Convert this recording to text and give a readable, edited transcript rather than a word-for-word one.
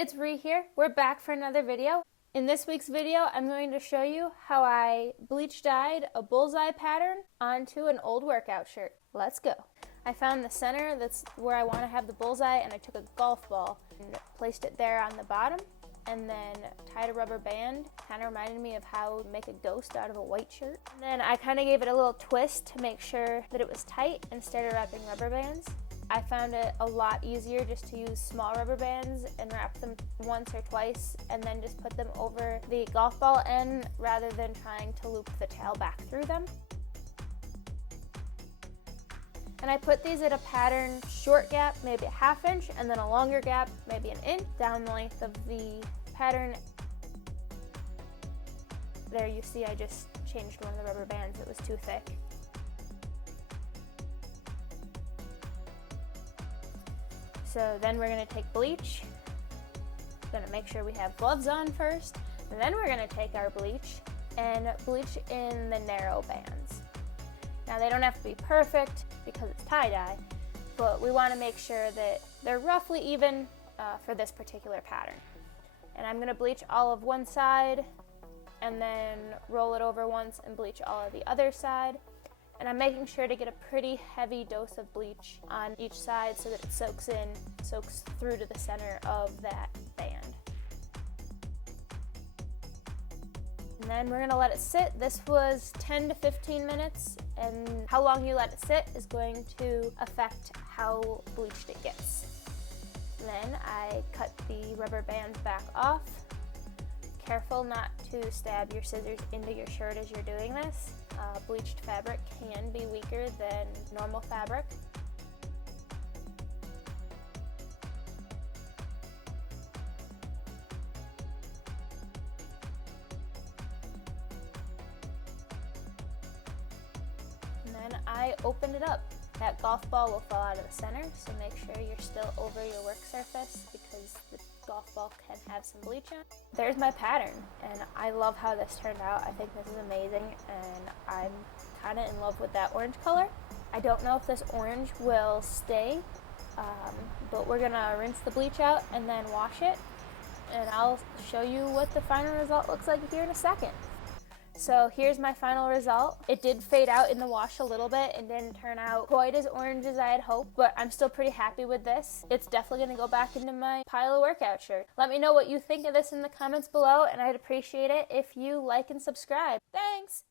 it's Ree here. We're back for another video. In this week's video, I'm going to show you how I bleach dyed a bullseye pattern onto an old workout shirt. Let's go. I found the center, that's where I want to have the bullseye, and I took a golf ball and placed it there on the bottom and then tied a rubber band. Kind of reminded me of how to make a ghost out of a white shirt. And then I kind of gave it a little twist to make sure that it was tight and started wrapping rubber bands. I found it a lot easier just to use small rubber bands and wrap them once or twice and then just put them over the golf ball end rather than trying to loop the tail back through them. And I put these at a pattern short gap, maybe a ½ inch, and then a longer gap, maybe an inch, down the length of the pattern. There you see I just changed one of the rubber bands, it was too thick. So then we're going to take bleach. Going to make sure we have gloves on first. And then we're going to take our bleach and bleach in the narrow bands. Now they don't have to be perfect because it's tie-dye, but we want to make sure that they're roughly even for this particular pattern. And I'm going to bleach all of one side and then roll it over once and bleach all of the other side. And I'm making sure to get a pretty heavy dose of bleach on each side so that it soaks through to the center of that band. And then we're gonna let it sit. This was 10 to 15 minutes, and how long you let it sit is going to affect how bleached it gets. Then I cut the rubber bands back off. Careful not to stab your scissors into your shirt as you're doing this. Bleached fabric can be weaker than normal fabric. And then I opened it up. That golf ball will fall out of the center, so make sure you're still over your work surface because the golf ball can have some bleach on. There's my pattern, and I love how this turned out. I think this is amazing, and I'm kind of in love with that orange color. I don't know if this orange will stay, but we're gonna rinse the bleach out and then wash it, and I'll show you what the final result looks like here in a second. So here's my final result. It did fade out in the wash a little bit and didn't turn out quite as orange as I had hoped, but I'm still pretty happy with this. It's definitely gonna go back into my pile of workout shirt. Let me know what you think of this in the comments below, and I'd appreciate it if you like and subscribe. Thanks!